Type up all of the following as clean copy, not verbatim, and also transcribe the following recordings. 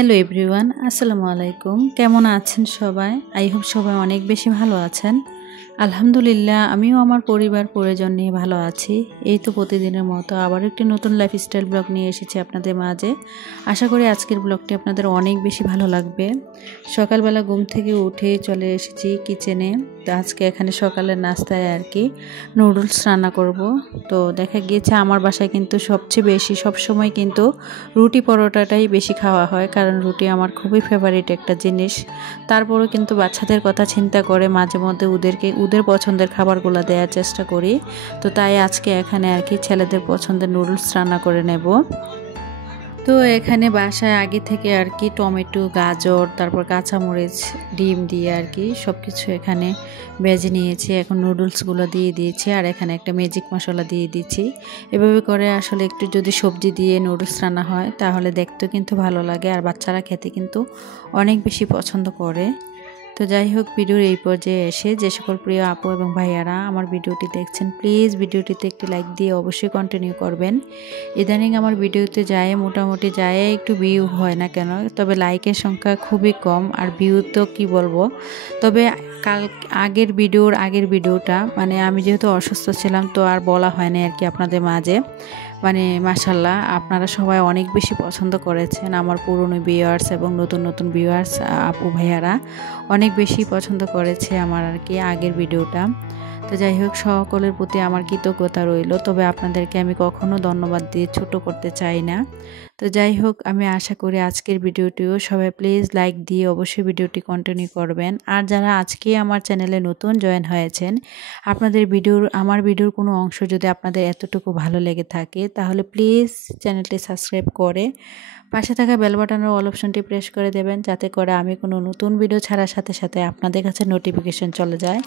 Hello everyone, আসসালামু আলাইকুম। কেমন আছেন সবাই? আই হোপ সবাই অনেক বেশি ভালো আছেন। আলহামদুলিল্লাহ, আমিও আমার পরিবার পরিজন নিয়ে ভালো আছি। এই তো প্রতিদিনের মতো আবার একটি নতুন লাইফস্টাইল ব্লগ নিয়ে এসেছি আপনাদের মাঝে। আশা করি আজকের ব্লগটি আপনাদের অনেক বেশি ভালো লাগবে। সকালবেলা ঘুম থেকে উঠে চলে এসেছি কিচেনে। তো আজকে এখানে সকালের নাস্তায় আর কি নুডলস রান্না করব। তো দেখা গিয়েছে আমার বাসায় কিন্তু সবচেয়ে বেশি সবসময় কিন্তু রুটি পরোটাটাই বেশি খাওয়া হয়, কারণ রুটি আমার খুবই ফেভারিট একটা জিনিস। তারপরেও কিন্তু বাচ্চাদের কথা চিন্তা করে মাঝে মধ্যে ওদের পছন্দের খাবারগুলো দেওয়ার চেষ্টা করি। তো তাই আজকে এখানে আর কি ছেলেদের পছন্দের নুডলস রান্না করে নেব। তো এখানে বাসায় আগে থেকে আর কি টমেটো, গাজর, তারপর কাঁচামরিচ, ডিম দিয়ে আর কি সব কিছু এখানে ভেজে নিয়েছি। এখন নুডলসগুলো দিয়ে দিয়েছি আর এখানে একটা ম্যাজিক মশলা দিয়ে দিচ্ছি। এভাবে করে আসলে একটু যদি সবজি দিয়ে নুডলস রান্না হয় তাহলে দেখতেও কিন্তু ভালো লাগে, আর বাচ্চারা খেতে কিন্তু অনেক বেশি পছন্দ করে। তো যাই হোক, ভিডিওর এই পর্যায়ে এসে যে সকল প্রিয় আপু এবং ভাইয়ারা আমার ভিডিওটি দেখছেন, প্লিজ ভিডিওটিতে একটি লাইক দিয়ে অবশ্যই কন্টিনিউ করবেন। ইদানিং আমার ভিডিওতে মোটামুটি একটু ভিউ হয় না কেন, তবে লাইকের সংখ্যা খুবই কম, আর ভিউ তো কি বলবো। তবে আগের ভিডিওটা মানে আমি যেহেতু অসুস্থ ছিলাম তো আর বলা হয় না আর কি আপনাদের মাঝে। মানে মাশাল্লাহ, আপনারা সবাই অনেক বেশি পছন্দ করেছেন। আমার পুরনো ভিউয়ার্স এবং নতুন নতুন ভিউয়ার্স আপু ভাইয়ারা অনেক বেশি পছন্দ করেছে আমার আর কি আগের ভিডিওটা। তো যাই হোক, সকলের প্রতি আমার কৃতজ্ঞতা রইল। তবে আপনাদেরকে আমি কখনো ধন্যবাদ দিয়ে ছোট করতে চাই না। তো যাই হোক, আমি আশা করি আজকের ভিডিওটিও সবাই প্লিজ লাইক দিয়ে অবশ্যই ভিডিওটি কন্টিনিউ করবেন। আর যারা আজকে আমার চ্যানেলে নতুন জয়েন হয়েছেন, আমার ভিডিওর কোনো অংশ যদি আপনাদের এতটুকু ভালো লেগে থাকে তাহলে প্লিজ চ্যানেলটি সাবস্ক্রাইব করে পাশে থাকা বেল বাটনের অল অপশনটি প্রেস করে দেবেন, যাতে করে আমি কোনো নতুন ভিডিও ছাড়ার সাথে সাথে আপনাদের কাছে নোটিফিকেশন চলে যায়।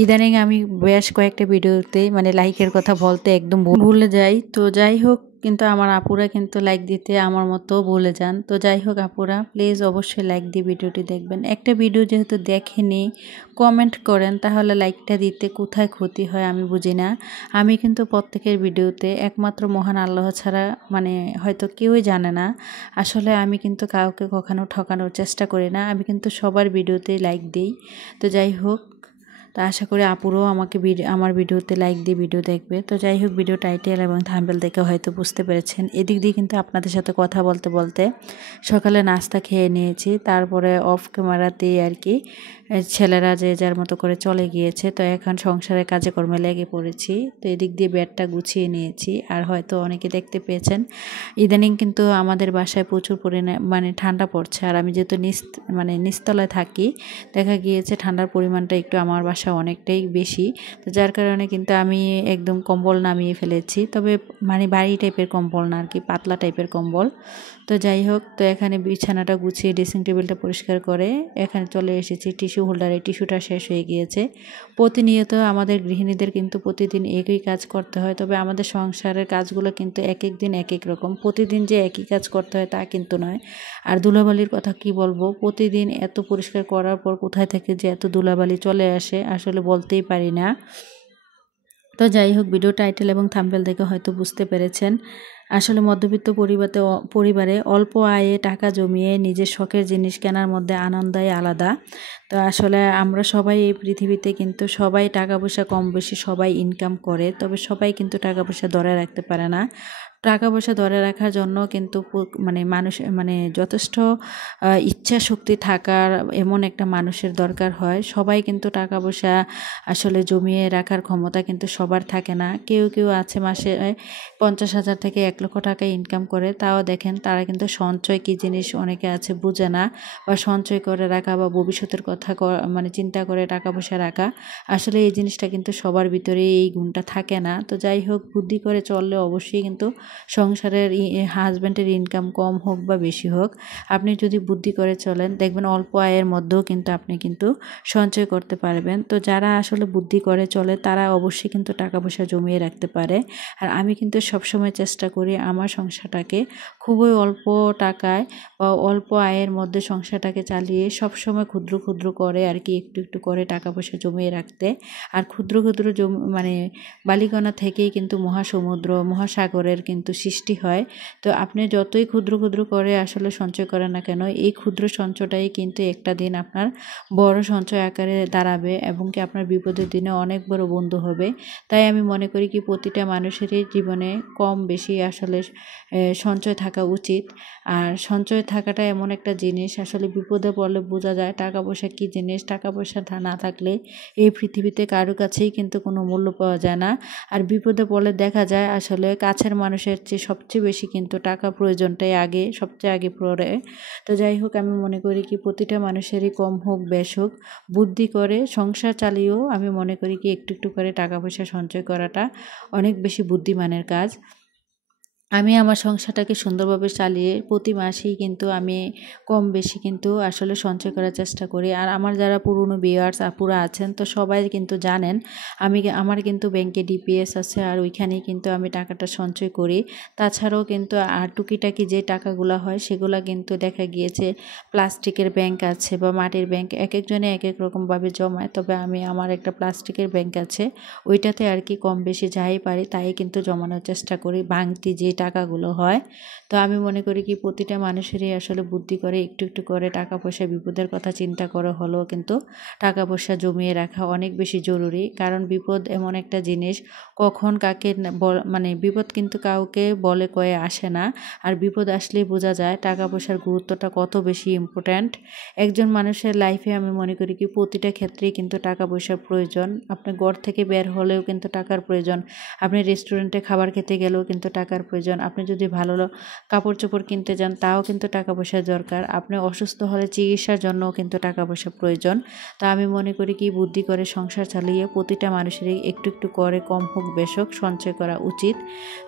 ইদানিং আমি বেশ কয়েকটা ভিডিওতে মানে লাইকের কথা বলতে একদম ভুলে যাই। তো যাই হোক, কিন্তু আমার আপুরা কিন্তু লাইক দিতে আমার মতো ভুলে যান। তো যাই হোক আপুরা, প্লিজ অবশ্যই লাইক দিয়ে ভিডিওটি দেখবেন। একটা ভিডিও যেহেতু দেখেনি কমেন্ট করেন, তাহলে লাইকটা দিতে কোথায় ক্ষতি হয় আমি বুঝি না। আমি কিন্তু প্রত্যেকের ভিডিওতে একমাত্র মহান আল্লাহ ছাড়া মানে হয়তো কেউই জানে না। আসলে আমি কিন্তু কাউকে কখনো ঠকানোর চেষ্টা করি না, আমি কিন্তু সবার ভিডিওতেই লাইক দিই। তো যাই হোক, তো আশা করি আপুরও আমার ভিডিওতে লাইক দিয়ে ভিডিও দেখবে। তো যাই হোক, ভিডিও টাইটেল এবং থাম্বনেল দেখে হয়তো বুঝতে পেরেছেন। এদিক দিয়ে কিন্তু আপনাদের সাথে কথা বলতে বলতে সকালে নাস্তা খেয়ে নিয়েছি। তারপরে অফ ক্যামেরাতেই আর কি ছেলেরা যে যার মতো করে চলে গিয়েছে। তো এখন সংসারের কাজে কর্মে লেগে পড়েছি। তো এদিক দিয়ে বেডটা গুছিয়ে নিয়েছি। আর হয়তো অনেকে দেখতে পেয়েছেন, ইদানিং কিন্তু আমাদের বাসায় প্রচুর পরিমাণে ঠান্ডা পড়ছে। আর আমি যেহেতু নিচতলায় থাকি, দেখা গিয়েছে ঠান্ডার পরিমাণটা একটু আমার বাসায় অনেকটাই বেশি। তো যার কারণে কিন্তু আমি একদম কম্বল নামিয়ে ফেলেছি। তবে মানে ভারী টাইপের কম্বল না আর কি, পাতলা টাইপের কম্বল। তো যাই হোক, তো এখানে বিছানাটা গুছিয়ে ড্রেসিং টেবিলটা পরিষ্কার করে এখানে চলে এসেছি। টিস্যু হোল্ডারে টিস্যুটা শেষ হয়ে গিয়েছে। প্রতিনিয়ত আমাদের গৃহিণীদের কিন্তু প্রতিদিন একই কাজ করতে হয়। তবে আমাদের সংসারের কাজগুলো কিন্তু এক এক দিন এক এক রকম। প্রতিদিন যে একই কাজ করতে হয় তা কিন্তু নয়। আর ধুলাবালির কথা কি বলবো, প্রতিদিন এত পরিষ্কার করার পর কোথায় থেকে যে এত ধুলাবালি চলে আসে আসলে বলতেই পারি না। তো যাই হোক, ভিডিও টাইটেল এবং থাম্বনেল দেখে হয়তো বুঝতে পেরেছেন, আসলে মধ্যবিত্ত পরিবারে অল্প আয়ে টাকা জমিয়ে নিজের শখের জিনিস কেনার মধ্যে আনন্দই আলাদা। তো আসলে আমরা সবাই এই পৃথিবীতে কিন্তু সবাই টাকা পয়সা কম বেশি সবাই ইনকাম করে, তবে সবাই কিন্তু টাকা পয়সা ধরে রাখতে পারে না। টাকা পয়সা ধরে রাখার জন্য কিন্তু মানুষ যথেষ্ট ইচ্ছা শক্তি থাকার এমন একটা মানুষের দরকার হয়। সবাই কিন্তু টাকা পয়সা আসলে জমিয়ে রাখার ক্ষমতা কিন্তু সবার থাকে না। কেউ কেউ আছে মাসে 50,000 থেকে 1,00,000 টাকা ইনকাম করে, তাও দেখেন তারা কিন্তু সঞ্চয় কী জিনিস অনেকে আছে বুঝে না, বা সঞ্চয় করে রাখা বা ভবিষ্যতের কথা চিন্তা করে টাকা পয়সা রাখা। আসলে এই জিনিসটা কিন্তু সবার ভিতরে এই গুণটা থাকে না। তো যাই হোক, বুদ্ধি করে চললে অবশ্যই কিন্তু সংসারের হাজব্যান্ডের ইনকাম কম হোক বা বেশি হোক, আপনি যদি বুদ্ধি করে চলেন দেখবেন অল্প আয়ের মধ্যেও কিন্তু আপনি কিন্তু সঞ্চয় করতে পারবেন। তো যারা আসলে বুদ্ধি করে চলে তারা অবশ্যই কিন্তু টাকা পয়সা জমিয়ে রাখতে পারে। আর আমি কিন্তু সবসময় চেষ্টা করি আমার সংসারটাকে খুবই অল্প টাকায় বা অল্প আয়ের মধ্যে সংসারটাকে চালিয়ে সবসময় ক্ষুদ্র ক্ষুদ্র করে আর কি একটু একটু করে টাকা পয়সা জমিয়ে রাখতে। আর ক্ষুদ্র ক্ষুদ্র বালিকণা থেকেই কিন্তু মহাসমুদ্র মহাসাগরের কিন্তু কিন্তু সৃষ্টি হয়। তো আপনি যতই ক্ষুদ্র ক্ষুদ্র করে আসলে সঞ্চয় করেন না কেন, এই ক্ষুদ্র সঞ্চয়টাই কিন্তু একটা দিন আপনার বড় সঞ্চয় আকারে দাঁড়াবে এবং কি আপনার বিপদের দিনে অনেক বড় বন্ধু হবে। তাই আমি মনে করি কি প্রতিটা মানুষেরই জীবনে কম বেশি আসলে সঞ্চয় থাকা উচিত। আর সঞ্চয় থাকাটা এমন একটা জিনিস, আসলে বিপদে পড়লে বোঝা যায় টাকা পয়সা কী জিনিস। টাকা পয়সা না থাকলে এই পৃথিবীতে কারো কাছেই কিন্তু কোনো মূল্য পাওয়া যায় না। আর বিপদে পড়লে দেখা যায় আসলে কাছের মানুষের চেয়ে সবচেয়ে বেশি কিন্তু টাকা প্রয়োজনটাই সবচেয়ে আগে পড়ে। তো যাই হোক, আমি মনে করি কি প্রতিটা মানুষেরই কম হোক বেশ হোক বুদ্ধি করে সংসার চালিয়েও আমি মনে করি কি একটু একটু করে টাকা পয়সা সঞ্চয় করাটা অনেক বেশি বুদ্ধিমানের কাজ। আমি আমার সংসারটাকে সুন্দরভাবে চালিয়ে প্রতি মাসেই কিন্তু আমি কম বেশি কিন্তু আসলে সঞ্চয় করার চেষ্টা করি। আর আমার যারা পুরনো ভিউয়ার্স আপুরা আছেন তো সবাই কিন্তু জানেন আমার কিন্তু ব্যাংকে ডিপিএস আছে, আর ওইখানেই কিন্তু আমি টাকাটা সঞ্চয় করি। তাছাড়াও কিন্তু আর টুকিটাকি যে টাকাগুলো হয় সেগুলো কিন্তু দেখা গিয়েছে প্লাস্টিকের ব্যাংক আছে বা মাটির ব্যাংক, এক একজনে এক এক রকমভাবে জমায়। তবে আমার একটা প্লাস্টিকের ব্যাংক আছে, ওইটাতে আর কি কম বেশি যাই পারি তাই কিন্তু জমানোর চেষ্টা করি ভাঙতি যে টাকাগুলো হয়। তো আমি মনে করি কি প্রতিটা মানুষেরই আসলে বুদ্ধি করে একটু একটু করে টাকা পয়সা বিপদের কথা চিন্তা করে হলেও কিন্তু টাকা পয়সা জমিয়ে রাখা অনেক বেশি জরুরি। কারণ বিপদ এমন একটা জিনিস, কখন কাকে মানে বিপদ কিন্তু কাউকে বলে কয়ে আসে না। আর বিপদ আসলেই বোঝা যায় টাকা পয়সার গুরুত্বটা কত বেশি ইম্পর্ট্যান্ট একজন মানুষের লাইফে। আমি মনে করি কি প্রতিটা ক্ষেত্রেই কিন্তু টাকা পয়সার প্রয়োজন। আপনি ঘর থেকে বের হলেও কিন্তু টাকার প্রয়োজন, আপনি রেস্টুরেন্টে খাবার খেতে গেলেও কিন্তু টাকার প্রয়োজন, আপনি যদি ভালো কাপড় চোপড় কিনতে যান তাও কিন্তু টাকা পয়সার দরকার, আপনি অসুস্থ হলে চিকিৎসার জন্যও কিন্তু টাকা পয়সা প্রয়োজন। তা আমি মনে করি কি বুদ্ধি করে সংসার চালিয়ে প্রতিটা মানুষেরই একটু একটু করে কম হোক বেশ হোক সঞ্চয় করা উচিত।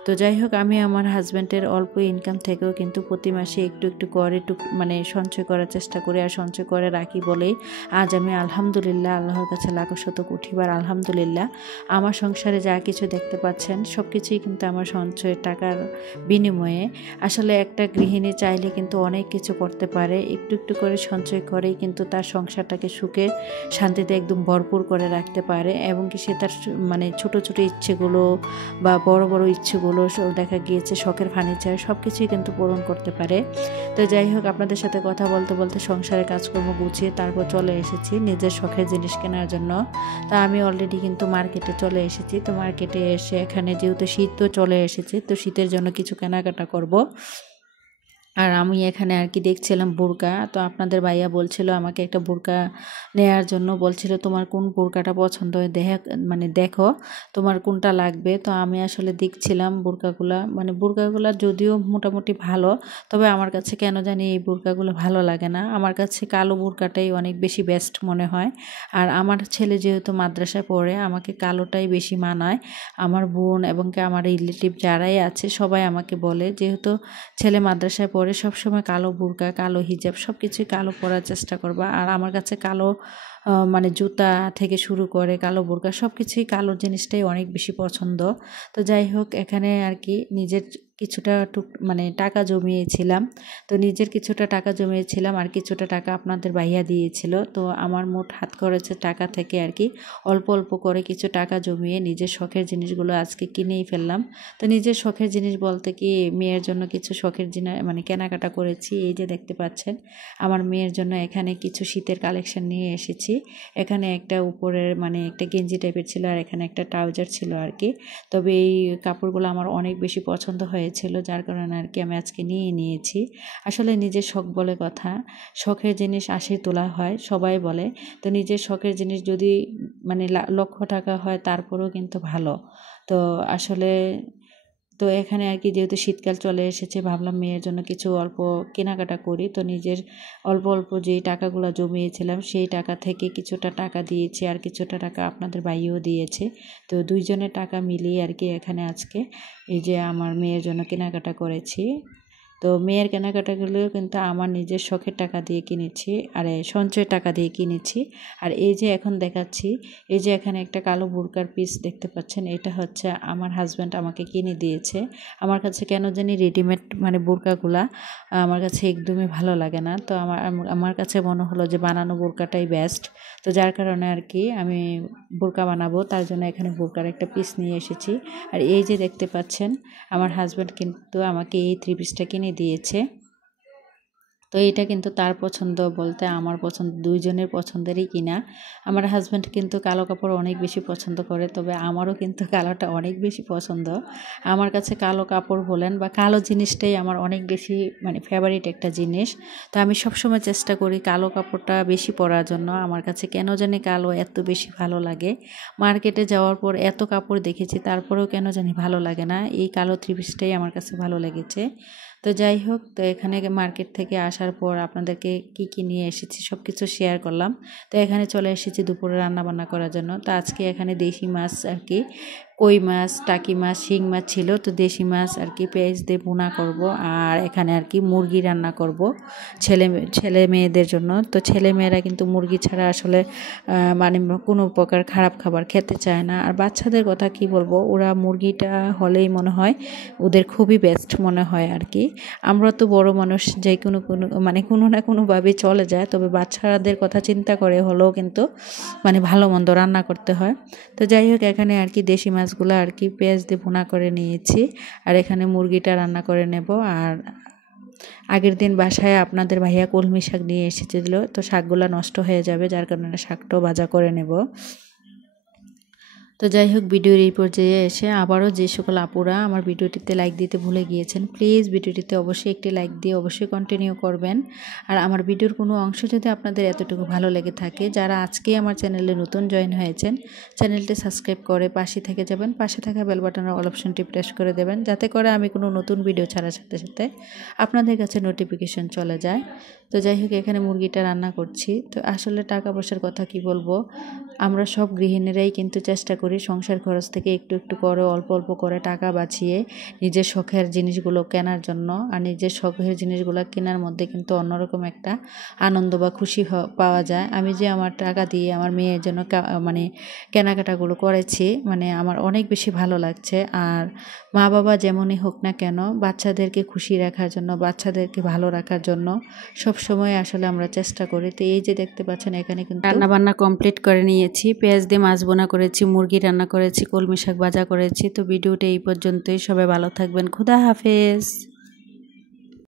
তো যাই হোক, আমি আমার হাজব্যান্ডের অল্প ইনকাম থেকেও কিন্তু প্রতি মাসে একটু একটু করে মানে সঞ্চয় করার চেষ্টা করি আর সঞ্চয় করে রাখি বলেই আজ আমি আলহামদুলিল্লাহ আল্লাহর কাছে লাখো শত কোটিবার আলহামদুলিল্লাহ আমার সংসারে যা কিছু দেখতে পাচ্ছেন সব কিছুই কিন্তু আমার সঞ্চয়ের টাকার বিনিময়ে। আসলে একটা গৃহিণী চাইলে কিন্তু অনেক কিছু করতে পারে, একটু একটু করে সঞ্চয় করেই কিন্তু তার সংসারটাকে সুখে শান্তিতে একদম ভরপুর করে রাখতে পারে এবং কি সে তার মানে ছোট ছোট ইচ্ছেগুলো বা বড় বড় ইচ্ছেগুলো দেখা গিয়েছে শখের ফার্নিচার সব কিছুই কিন্তু পূরণ করতে পারে। তো যাই হোক, আপনাদের সাথে কথা বলতে বলতে সংসারের কাজকর্ম গুছিয়ে তারপর চলে এসেছি নিজের শখের জিনিস কেনার জন্য। তা আমি অলরেডি কিন্তু মার্কেটে চলে এসেছি। তো মার্কেটে এসে এখানে যেহেতু শীত তো চলে এসেছে, তো শীতের জন্য কিছু কেনাকাটা করব। আর আমি এখানে আর কি দেখছিলাম বোরকা। তো আপনাদের ভাইয়া বলছিল আমাকে একটা বোরকা নেয়ার জন্য, বলছিল তোমার কোন বোরকাটা পছন্দ হয় দেখো তোমার কোনটা লাগবে। তো আমি আসলে দেখছিলাম বোরকাগুলা যদিও মোটামুটি ভালো, তবে আমার কাছে কেন জানি এই বোরকাগুলো ভালো লাগে না। আমার কাছে কালো বোরকাটাই অনেক বেশি বেস্ট মনে হয়। আর আমার ছেলে যেহেতু মাদ্রাসায় পড়ে আমাকে কালোটাই বেশি মানায়। আমার বোন এবং আমার রিলেটিভ যারাই আছে সবাই আমাকে বলে, যেহেতু ছেলে মাদ্রাসায় পড়ে সবসময় কালো বোরকা কালো হিজাব সব কিছুই কালো পরার চেষ্টা করবা। আর আমার কাছে কালো জুতা থেকে শুরু করে কালো বোরকা সব কিছুই কালো জিনিসটাই অনেক বেশি পছন্দ। তো যাই হোক, এখানে আর কি নিজের কিছুটা টাকা জমিয়েছিলাম। তো নিজের কিছুটা টাকা জমিয়েছিলাম আর কিছুটা টাকা আপনাদের ভাইয়া দিয়েছিল। তো আমার মোট হাত খরচের টাকা থেকে আর কি অল্প অল্প করে কিছু টাকা জমিয়ে নিজের শখের জিনিসগুলো আজকে কিনেই ফেললাম। তো নিজের শখের জিনিস বলতে কি মেয়ের জন্য কিছু শখের জিনিস কেনাকাটা করেছি। এই যে দেখতে পাচ্ছেন আমার মেয়ের জন্য এখানে কিছু শীতের কালেকশন নিয়ে এসেছি। এখানে একটা উপরের একটা গেঞ্জি টাইপের ছিল আর এখানে একটা ট্রাউজার ছিল আর কি। তবে এই কাপড়গুলো আমার অনেক বেশি পছন্দ হয়েছিল, যার কারণে আর কি আমি আজকে নিয়েছি। আসলে নিজের শখ বলে কথা, শখের জিনিস আশি তোলা হয় সবাই বলে। তো নিজের শখের জিনিস যদি লক্ষ টাকা হয় তারপরেও কিন্তু ভালো। তো আসলে এখানে আর কি যেহেতু শীতকাল চলে এসেছে ভাবলাম মেয়ের জন্য কিছু অল্প কেনাকাটা করি। তো নিজের অল্প অল্প যেই টাকাগুলো জমিয়েছিলাম সেই টাকা থেকে কিছুটা টাকা দিয়েছি আর কিছুটা টাকা আপনাদের ভাইও দিয়েছে। তো দুইজনের টাকা মিলিয়ে আর কি এখানে আজকে এই যে আমার মেয়ের জন্য কেনাকাটা করেছি। তো মেয়ের কেনাকাটাগুলো কিন্তু আমার নিজের শখের টাকা দিয়ে কিনেছি, আর সঞ্চয় টাকা দিয়ে কিনেছি। আর এই যে এখন দেখাচ্ছি, এই যে এখানে একটা কালো বোরকার পিস দেখতে পাচ্ছেন, এটা হচ্ছে আমার হাজব্যান্ড আমাকে কিনে দিয়েছে। আমার কাছে কেন জানি রেডিমেড মানে বোরকাগুলা আমার কাছে একদমই ভালো লাগে না। তো আমার কাছে মনে হলো যে বানানো বোরকাটাই বেস্ট। তো যার কারণে আর কি আমি বোরকা বানাবো, তার জন্য এখানে বোরকার একটা পিস নিয়ে এসেছি। আর এই যে দেখতে পাচ্ছেন, আমার হাজব্যান্ড কিন্তু আমাকে এই 3 পিসটা কিনে দিয়েছে। তো এটা কিন্তু তার পছন্দ বলতে আমার পছন্দ, দুইজনের পছন্দেরই কিনা। আমার হাজব্যান্ড কিন্তু কালো কাপড় অনেক বেশি পছন্দ করে, তবে আমারও কিন্তু কালোটা অনেক বেশি পছন্দ। আমার কাছে কালো কাপড় বলেন বা কালো জিনিসটাই আমার অনেক বেশি মানে ফেভারিট একটা জিনিস। তো আমি সবসময় চেষ্টা করি কালো কাপড়টা বেশি পরার জন্য। আমার কাছে কেন জানি কালো এত বেশি ভালো লাগে। মার্কেটে যাওয়ার পর এত কাপড় দেখেছি, তারপরেও কেন জানি ভালো লাগে না। এই কালো 3 পিসটাই আমার কাছে ভালো লেগেছে। তো যাই হোক, তো এখানে মার্কেট থেকে আসার পর আপনাদেরকে কি নিয়ে এসেছি সব কিছু শেয়ার করলাম। তো এখানে চলে এসেছি দুপুরে রান্না বান্না করার জন্য। তো আজকে এখানে দেশি মাছ আর কি, কই মাছ, টাকি মাছ, শিং মাছ ছিল। তো দেশি মাছ আর কি পেঁয়াজ দিয়ে ভুনা করব, আর এখানে আর কি মুরগি রান্না করব ছেলে মেয়েদের জন্য। তো ছেলে মেয়েরা কিন্তু মুরগি ছাড়া আসলে মানে কোনো প্রকার খারাপ খাবার খেতে চায় না। আর বাচ্চাদের কথা কি বলবো, ওরা মুরগিটা হলেই মনে হয় ওদের খুবই বেস্ট মনে হয় আর কি। আমরা তো বড় মানুষ, যে কোনো মানে কোনো না কোনোভাবে চলে যায়, তবে বাচ্চাদের কথা চিন্তা করে হলেও কিন্তু মানে ভালো মন্দ রান্না করতে হয়। তো যাই হোক, এখানে আর কি দেশি মাছগুলো আর কি পেঁয়াজ দিয়ে ভুনা করে নিয়েছি, আর এখানে মুরগিটা রান্না করে নেব। আর আগের দিন বাসায় আপনাদের ভাইয়া কলমি শাক নিয়ে এসেছিল, তো শাকগুলো নষ্ট হয়ে যাবে, যার কারণে শাকটাও ভাজা করে নেব। তো যাই হোক, ভিডিওর এই পর্যায়ে এসে আবারও যে সকল আপুরা আমার ভিডিওটিতে লাইক দিতে ভুলে গিয়েছেন, প্লিজ ভিডিওটিতে অবশ্যই একটি লাইক দিয়ে অবশ্যই কন্টিনিউ করবেন। আর আমার ভিডিওর কোনো অংশ যদি আপনাদের এতটুকু ভালো লেগে থাকে, যারা আজকে আমার চ্যানেলে নতুন জয়েন হয়েছেন, চ্যানেলটি সাবস্ক্রাইব করে পাশে থেকে যাবেন, পাশে থাকা বেল বাটনের অল অপশনটি প্রেস করে দেবেন, যাতে করে আমি কোনো নতুন ভিডিও ছাড়ার সাথে সাথে আপনাদের কাছে নোটিফিকেশন চলে যায়। তো যাই হোক, এখানে মুরগিটা রান্না করছি। তো আসলে টাকা পয়সার কথা কি বলবো, আমরা সব গৃহিণীরাই কিন্তু চেষ্টা করি সংসার খরচ থেকে একটু একটু করে অল্প অল্প করে টাকা বাঁচিয়ে নিজের শখের জিনিসগুলো কেনার জন্য। আর নিজের শখের জিনিসগুলো কেনার মধ্যে কিন্তু অন্যরকম একটা আনন্দ বা খুশি পাওয়া যায়। আমি যে আমার টাকা দিয়ে আমার মেয়ের জন্য মানে কেনাকাটাগুলো করেছি, মানে আমার অনেক বেশি ভালো লাগছে। আর মা বাবা যেমনই হোক না কেন, বাচ্চাদেরকে খুশি রাখার জন্য, বাচ্চাদেরকে ভালো রাখার জন্য সব সময় আসলে আমরা চেষ্টা করি। তো এই যে দেখতে পাচ্ছেন, এখানে কিন্তু রান্না বান্না কমপ্লিট করে নিয়েছি। পেঁয়াজ দিয়ে মাছ বোনা করেছি, মুরগি রান্না করেছি, কলমি শাক ভাজা করেছি। তো ভিডিওটা এই পর্যন্তই। সবাই ভালো থাকবেন। খোদা হাফেজ।